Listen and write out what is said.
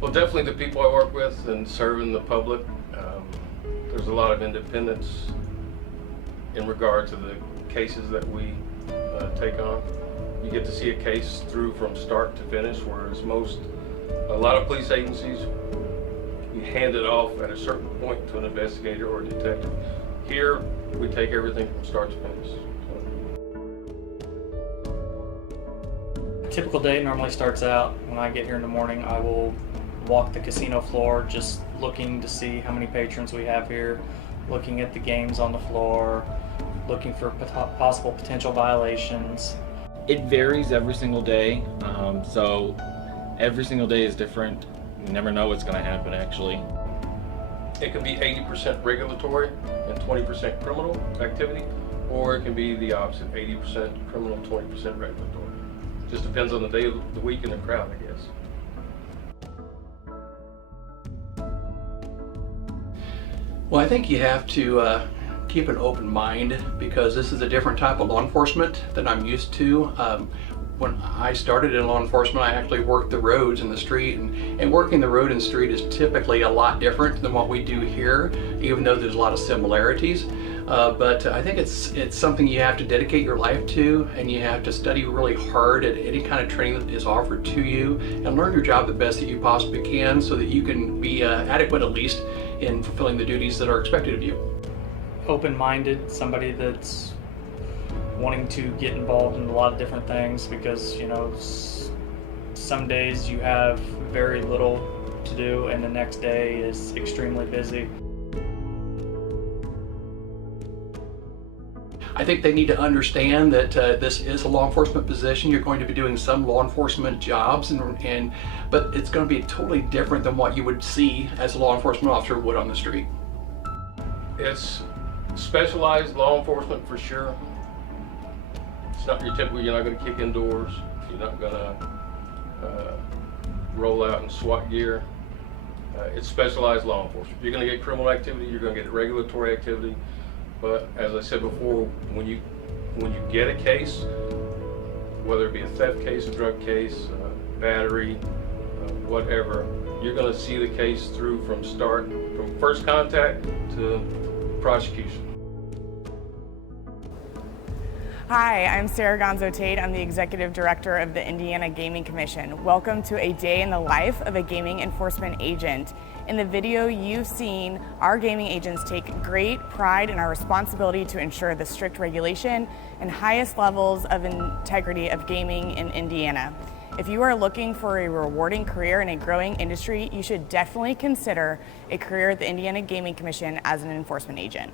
Well, definitely the people I work with and serving the public. There's a lot of independence in regard to the cases that we take on. You get to see a case through from start to finish, whereas a lot of police agencies, you hand it off at a certain point to an investigator or a detective. Here, we take everything from start to finish. A typical day normally starts out when I get here in the morning. I will walk the casino floor, just looking to see how many patrons we have here, looking at the games on the floor, looking for possible potential violations. It varies every single day, so every single day is different. You never know what's going to happen, actually. It can be 80% regulatory and 20% criminal activity, or it can be the opposite, 80% criminal, 20% regulatory. Just depends on the day of the week and the crowd, I guess. Well, I think you have to keep an open mind, because this is a different type of law enforcement than I'm used to. When I started in law enforcement, I actually worked the roads and the street, and working the road and street is typically a lot different than what we do here, even though there's a lot of similarities. But I think it's something you have to dedicate your life to, and you have to study really hard at any kind of training that is offered to you, and learn your job the best that you possibly can, so that you can be adequate, at least, in fulfilling the duties that are expected of you. Open-minded, somebody that's wanting to get involved in a lot of different things, because some days you have very little to do and the next day is extremely busy. I think they need to understand that this is a law enforcement position. You're going to be doing some law enforcement jobs, but it's going to be totally different than what you would see as a law enforcement officer would on the street. It's specialized law enforcement for sure. It's not your typical, you're not going to kick indoors, you're not going to roll out in SWAT gear. It's specialized law enforcement. You're going to get criminal activity, you're going to get regulatory activity, but as I said before, when you get a case, whether it be a theft case, a drug case, battery, whatever, you're going to see the case through from first contact to prosecution. Hi, I'm Sarah Gonzo-Tate. I'm the Executive Director of the Indiana Gaming Commission. Welcome to a day in the life of a gaming enforcement agent. In the video you've seen, our gaming agents take great pride in our responsibility to ensure the strict regulation and highest levels of integrity of gaming in Indiana. If you are looking for a rewarding career in a growing industry, you should definitely consider a career at the Indiana Gaming Commission as an enforcement agent.